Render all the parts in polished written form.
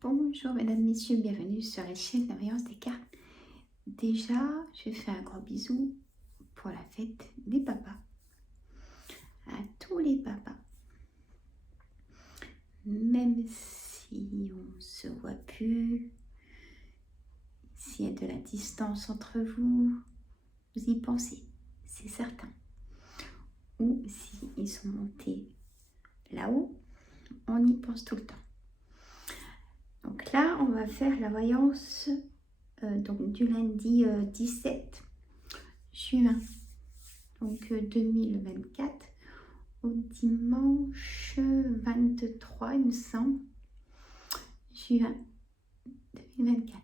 Bonjour mesdames, messieurs, bienvenue sur la chaîne de la voyance des cartes. Déjà, je fais un gros bisou pour la fête des papas, à tous les papas. Même si on ne se voit plus, s'il y a de la distance entre vous, vous y pensez, c'est certain. Ou s'ils sont montés là-haut, on y pense tout le temps. Donc là, on va faire la voyance donc du lundi 17 juin donc 2024 au dimanche 23, il me semble, juin 2024.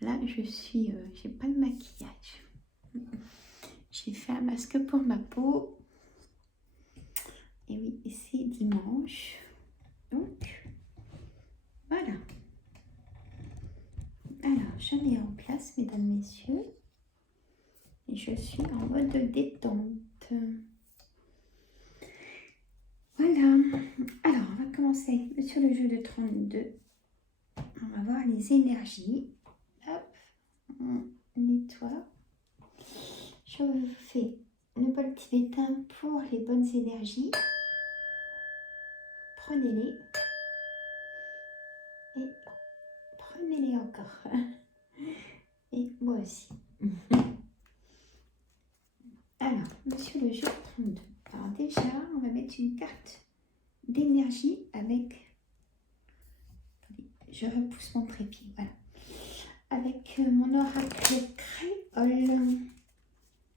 Là, j'ai pas de maquillage. J'ai fait un masque pour ma peau. Et oui, c'est dimanche. Donc, voilà. Alors, je mets en place, mesdames, messieurs. Et je suis en mode détente. Voilà. Alors, on va commencer sur le jeu de 32. On va voir les énergies. Hop, on nettoie. Je fais le bol tibétain pour les bonnes énergies. Prenez-les. Et prenez-les encore. Et moi aussi. Alors, monsieur le jeu 32. Alors déjà, on va mettre une carte d'énergie avec... Attendez, je repousse mon trépied. Voilà. Avec mon oracle créole.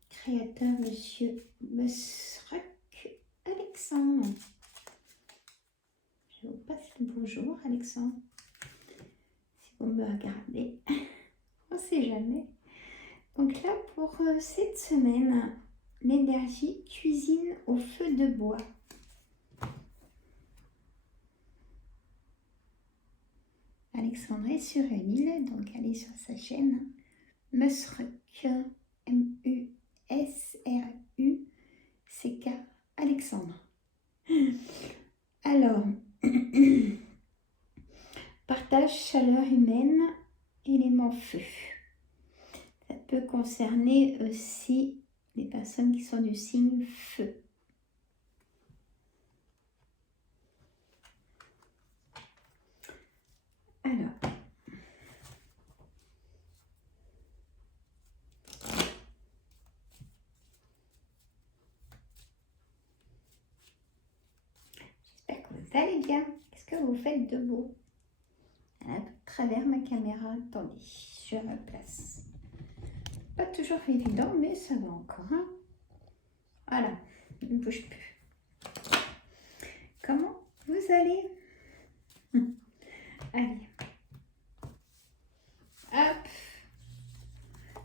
Créateur, monsieur Mesruck Alexandre. Je vous passe le bonjour, Alexandre. Si vous me regardez, on ne sait jamais. Donc là, pour cette semaine, l'énergie cuisine au feu de bois. Alexandre est sur une île, donc allez sur sa chaîne. Mesruck, M-U-S-R-U-C-K, Alexandre. Alors, partage, chaleur humaine, élément feu. Ça peut concerner aussi les personnes qui sont du signe feu. Alors, j'espère que vous allez bien. Qu'est-ce que vous faites de beau? À travers ma caméra, attendez, je replace. Pas toujours évident, mais ça va encore. Hein, voilà, ne bouge plus. Comment vous allez? Allez. Hop.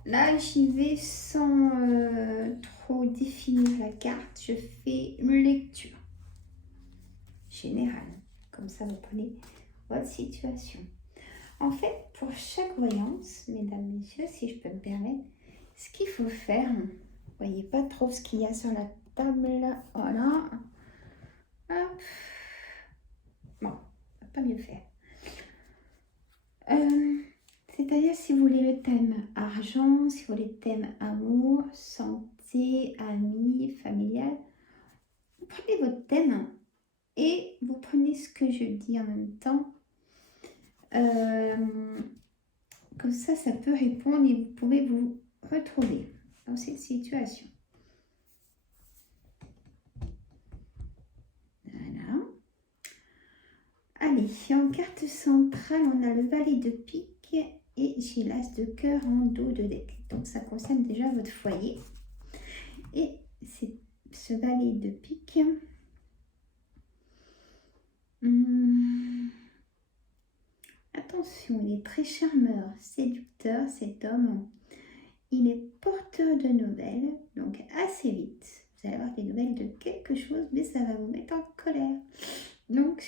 Là, j'y vais sans trop définir la carte. Je fais une lecture générale. Comme ça, vous prenez votre situation. En fait, pour chaque voyance, mesdames, messieurs, si je peux me permettre, ce qu'il faut faire, vous voyez pas trop ce qu'il y a sur la table là. Voilà. Hop. Bon, on va pas mieux faire. C'est-à-dire si vous voulez le thème argent, si vous voulez le thème amour, santé, amis, familial, vous prenez votre thème et vous prenez ce que je dis en même temps. Comme ça, ça peut répondre et vous pouvez vous retrouver dans cette situation. Voilà. Allez, en carte centrale, on a le valet de pique et j'ai l'as de cœur en dos de deck. Donc, ça concerne déjà votre foyer. Et c'est ce valet de pique. Attention, il est très charmeur, séducteur cet homme. Il est porteur de nouvelles, donc assez vite. Vous allez avoir des nouvelles de quelque chose, mais ça va vous mettre en colère. Donc,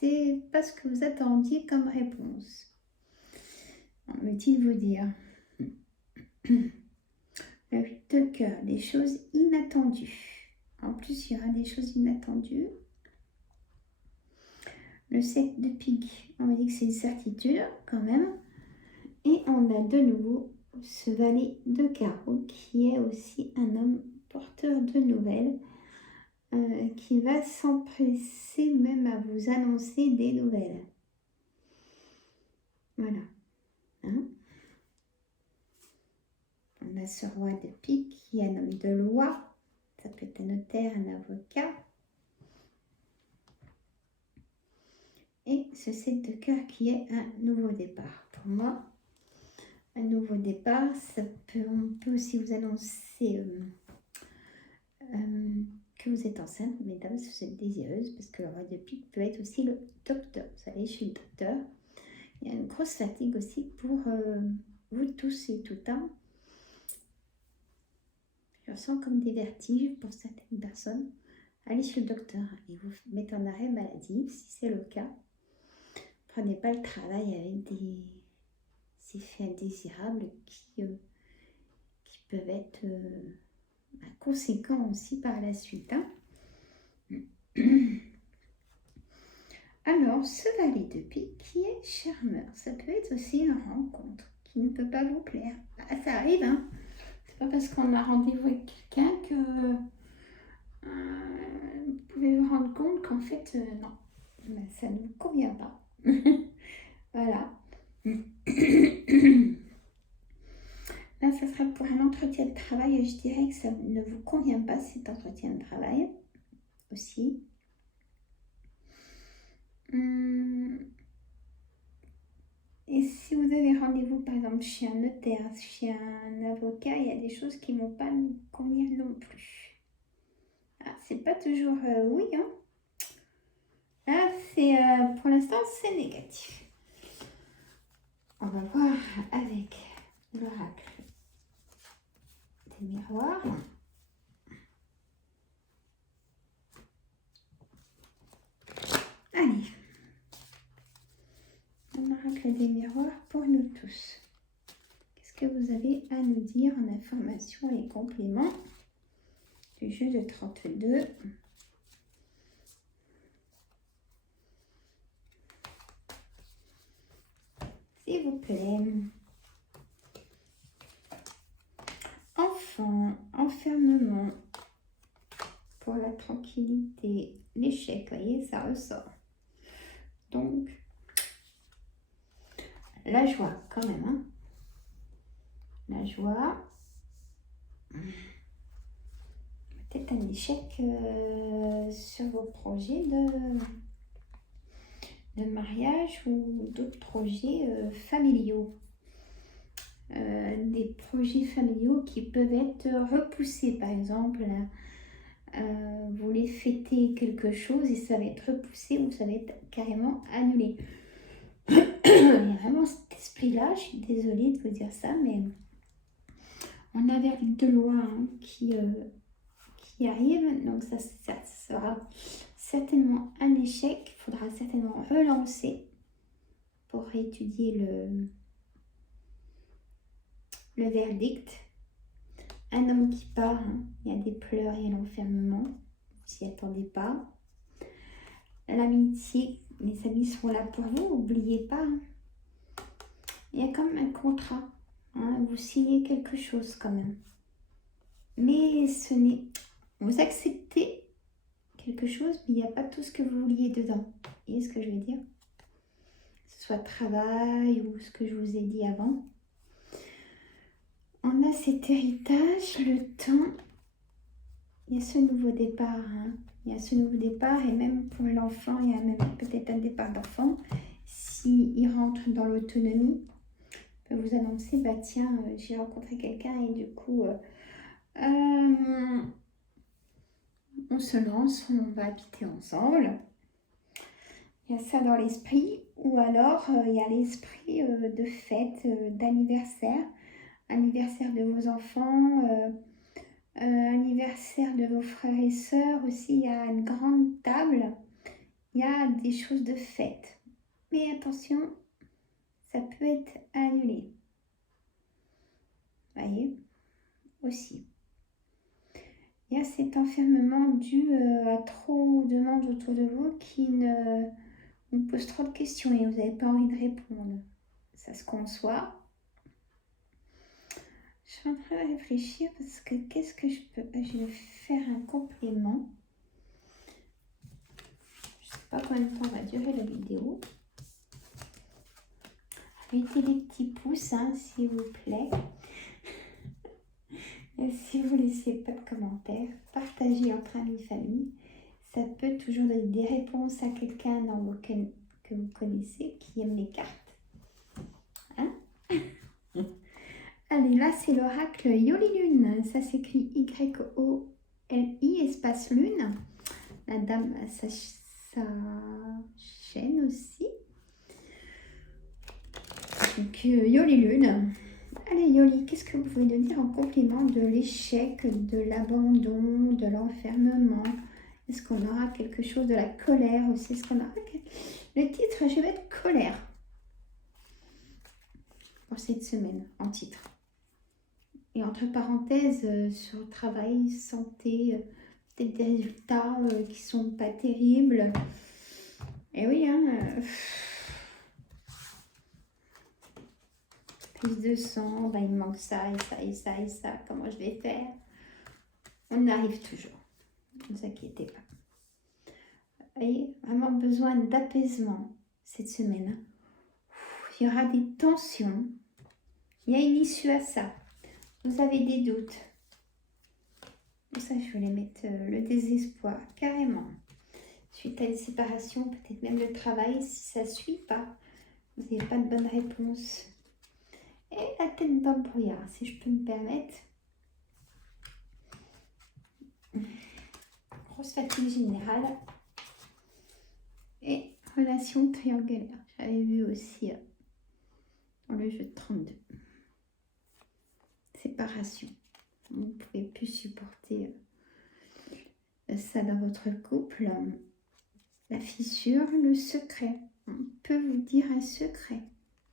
c'est pas ce que vous attendiez comme réponse. Veut-il vous dire? Le 8 de cœur, des choses inattendues. En plus, il y aura des choses inattendues. Le 7 de pique, on va dire que c'est une certitude quand même. Et on a de nouveau ce valet de carreau qui est aussi un homme porteur de nouvelles, qui va s'empresser même à vous annoncer des nouvelles. Voilà. Hein? On a ce roi de pique qui est un homme de loi. Ça peut être un notaire, un avocat. Et ce 7 de cœur qui est un nouveau départ. Pour moi, un nouveau départ, on peut aussi vous annoncer que vous êtes enceinte, mesdames, si vous êtes désireuse, parce que le roi de pique peut être aussi le docteur. Vous allez chez le docteur. Il y a une grosse fatigue aussi pour vous tous et tout un. Je ressens comme des vertiges pour certaines personnes. Allez chez le docteur et vous mettez en arrêt maladie, si c'est le cas. Prenez pas le travail avec des effets indésirables qui peuvent être conséquents aussi par la suite. Hein. Alors, ce valet de pique qui est charmeur, ça peut être aussi une rencontre qui ne peut pas vous plaire. Ah, ça arrive, hein. C'est pas parce qu'on a rendez-vous avec quelqu'un que vous pouvez vous rendre compte qu'en fait, non, ben, ça ne vous convient pas. Voilà. Là, ça sera pour un entretien de travail et je dirais que ça ne vous convient pas, cet entretien de travail aussi. Et si vous avez rendez-vous, par exemple, chez un notaire, chez un avocat, il y a des choses qui ne vont pas nous convenir non plus. Ah, c'est pas toujours oui, hein. Là, c'est pour l'instant, c'est négatif. On va voir avec l'oracle des miroirs. Allez, l'oracle des miroirs pour nous tous. Qu'est-ce que vous avez à nous dire en information et compléments du jeu de 32? S'il vous plaît. Enfant, enfermement, pour la tranquillité, l'échec, vous voyez, ça ressort. Donc, la joie quand même, hein. La joie. Peut-être un échec sur vos projets de mariage ou d'autres projets familiaux. Des projets familiaux qui peuvent être repoussés, par exemple. Vous voulez fêter quelque chose et ça va être repoussé ou ça va être carrément annulé. Il y a vraiment cet esprit-là, je suis désolée de vous dire ça, mais on a vers de loi qui arrive, donc ça sera certainement un échec. Il faudra certainement relancer pour étudier le verdict. Un homme qui part, il y a des pleurs, il y a l'enfermement, vous s'y attendez pas. L'amitié, les amis seront là pour vous, n'oubliez pas. Il y a quand même un contrat, vous signez quelque chose quand même. Mais ce n'est... Vous acceptez quelque chose, mais il n'y a pas tout ce que vous vouliez dedans. Vous voyez ce que je veux dire? Que ce soit travail ou ce que je vous ai dit avant. On a cet héritage, le temps. Il y a ce nouveau départ. Il y a ce nouveau départ et même pour l'enfant, il y a même peut-être un départ d'enfant. S'il rentre dans l'autonomie, peut vous annoncer, bah tiens, j'ai rencontré quelqu'un et du coup, on se lance, on va habiter ensemble. Il y a ça dans l'esprit. Ou alors, il y a l'esprit de fête, d'anniversaire. Anniversaire de vos enfants, anniversaire de vos frères et sœurs aussi. Il y a une grande table. Il y a des choses de fête. Mais attention, ça peut être annulé. Vous voyez? Aussi. Il y a cet enfermement dû à trop de monde autour de vous qui ne On vous pose trop de questions et vous n'avez pas envie de répondre. Ça se conçoit. Je suis en train de réfléchir parce que qu'est-ce que je peux... Je vais faire un complément. Je ne sais pas combien de temps va durer la vidéo. Mettez des petits pouces, hein, s'il vous plaît. Et si vous ne laissez pas de commentaires, partagez entre amis, famille. Ça peut toujours donner des réponses à quelqu'un que vous connaissez qui aime les cartes. Hein? Allez, là c'est l'oracle Yoli Lune. Ça s'écrit Y-O-L-I espace Lune. La dame a sa chaîne aussi. Donc Yoli Lune. Allez Yoli, qu'est-ce que vous pouvez nous dire en complément de l'échec, de l'abandon, de l'enfermement? Est-ce qu'on aura quelque chose de la colère aussi? Est-ce qu'on aura... Le titre, je vais mettre colère pour cette semaine en titre. Et entre parenthèses, sur le travail, santé, peut-être des résultats qui sont pas terribles. Et oui, hein, plus de sang, ben, il me manque ça et ça et ça et ça. Comment je vais faire? On arrive toujours. Ne vous inquiétez pas. Vous voyez, vraiment besoin d'apaisement cette semaine. Il y aura des tensions. Il y a une issue à ça. Vous avez des doutes. Ça, je voulais mettre le désespoir, carrément. Suite à une séparation, peut-être même le travail, si ça ne suit pas, vous n'avez pas de bonne réponse. Et la tête dans le brouillard, si je peux me permettre. Grosse fatigue générale. Et relation triangulaire. J'avais vu aussi dans le jeu de 32. Séparation. Vous ne pouvez plus supporter ça dans votre couple. La fissure, le secret. On peut vous dire un secret.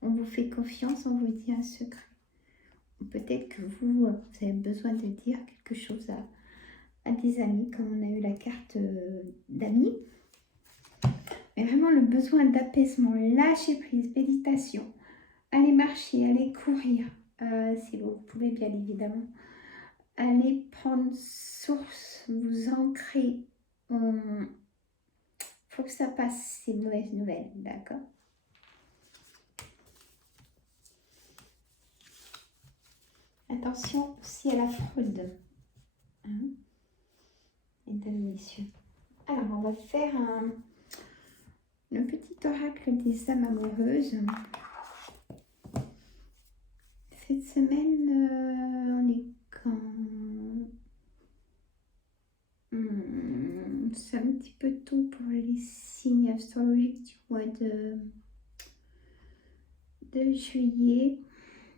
On vous fait confiance, on vous dit un secret. Peut-être que vous avez besoin de dire quelque chose à des amis, comme on a eu la carte d'amis. Mais vraiment le besoin d'apaisement, lâcher prise, méditation. Allez marcher, allez courir, si vous pouvez bien évidemment. Allez prendre source, vous ancrer. Faut que ça passe ces mauvaises nouvelles, d'accord? Attention aussi à la fraude. Hein? Mesdames, messieurs. Alors, on va faire le petit oracle des âmes amoureuses. Cette semaine, on est quand... c'est un petit peu tôt pour les signes astrologiques du mois de juillet.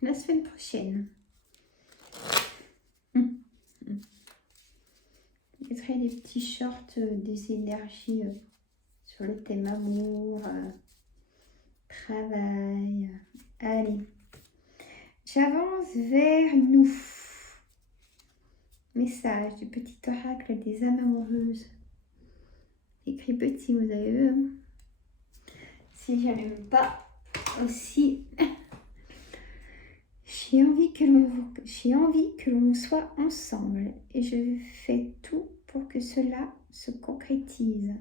La semaine prochaine. Je mettrai des petits shorts, des énergies sur le thème amour, travail. Allez, j'avance vers nous. Message du petit oracle des âmes amoureuses. Écrit petit, vous avez vu. Hein? Si j'allume pas aussi, j'ai envie que l'on soit ensemble et je fais tout pour que cela se concrétise.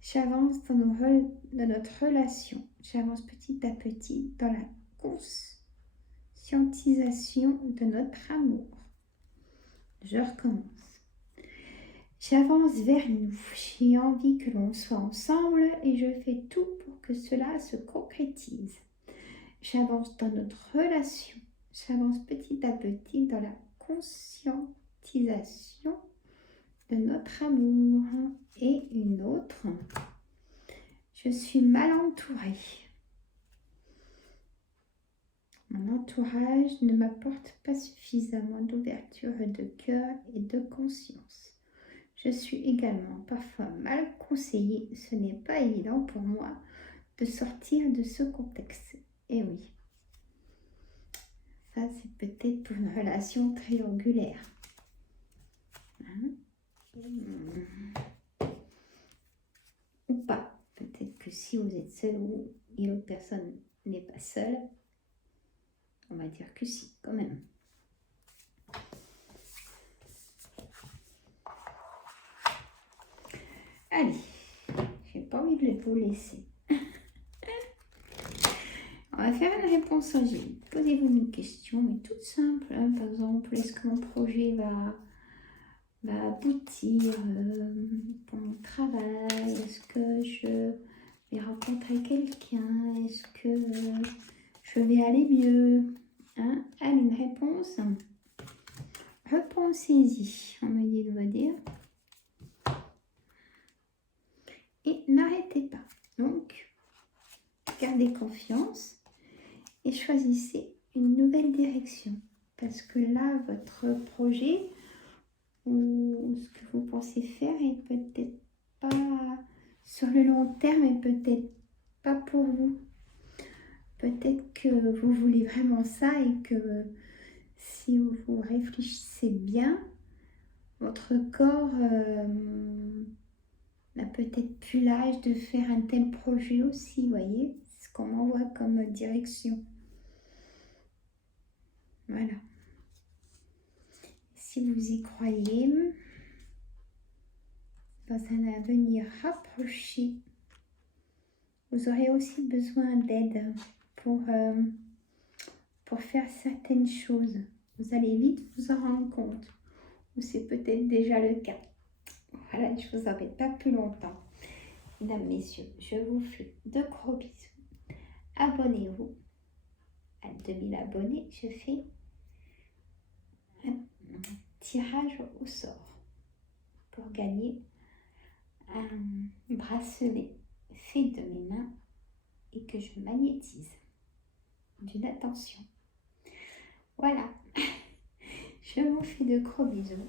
J'avance dans notre relation. J'avance petit à petit dans la conscientisation de notre amour. Je recommence. J'avance vers nous. J'ai envie que l'on soit ensemble et je fais tout pour que cela se concrétise. J'avance dans notre relation. J'avance petit à petit dans la conscientisation de notre amour. Et une autre. Je suis mal entourée. Mon entourage ne m'apporte pas suffisamment d'ouverture de cœur et de conscience. Je suis également parfois mal conseillée. Ce n'est pas évident pour moi de sortir de ce contexte. Et oui, ça c'est peut-être pour une relation triangulaire. Hein? Ou pas. Peut-être que si vous êtes seul ou une autre personne n'est pas seule, on va dire que si, quand même. Allez, j'ai pas envie de vous laisser. On va faire une réponse en J. Posez-vous une question, mais toute simple. Hein. Par exemple, est-ce que mon projet va aboutir pour mon travail? Est-ce que je vais rencontrer quelqu'un? Est-ce que je vais aller mieux? Hein? Allez, une réponse. Repensez-y, on me dit de vous dire. Et n'arrêtez pas. Donc, gardez confiance et choisissez une nouvelle direction. Parce que là, votre projet ou ce que vous pensez faire est peut-être pas sur le long terme et peut-être pas pour vous. Peut-être que vous voulez vraiment ça et que si vous réfléchissez bien, votre corps n'a peut-être plus l'âge de faire un tel projet aussi, vous voyez, c'est ce qu'on m'envoie comme direction. Voilà. Si vous y croyez, dans un avenir rapproché, vous aurez aussi besoin d'aide pour faire certaines choses. Vous allez vite vous en rendre compte, ou c'est peut-être déjà le cas. Voilà, je ne vous embête pas plus longtemps. Mesdames, messieurs, je vous fais de gros bisous. Abonnez-vous. À 2000 abonnés, je fais un tirage au sort pour gagner un bracelet fait de mes mains et que je magnétise d'une attention. Voilà, je vous fais de gros bisous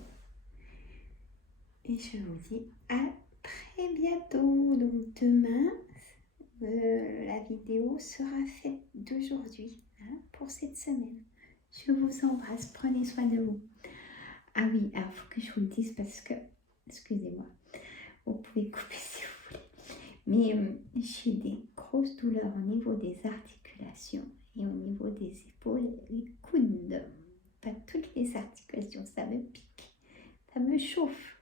et je vous dis à très bientôt. Donc demain, la vidéo sera faite d'aujourd'hui pour cette semaine. Je vous embrasse, prenez soin de vous. Ah oui, alors il faut que je vous le dise parce que, excusez-moi, vous pouvez couper si vous voulez. Mais j'ai des grosses douleurs au niveau des articulations et au niveau des épaules, les coudes. Pas toutes les articulations, ça me pique, ça me chauffe.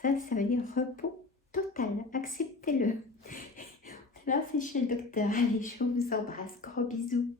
Ça veut dire repos total, acceptez-le. Là, c'est chez le docteur. Allez, je vous embrasse, gros bisous.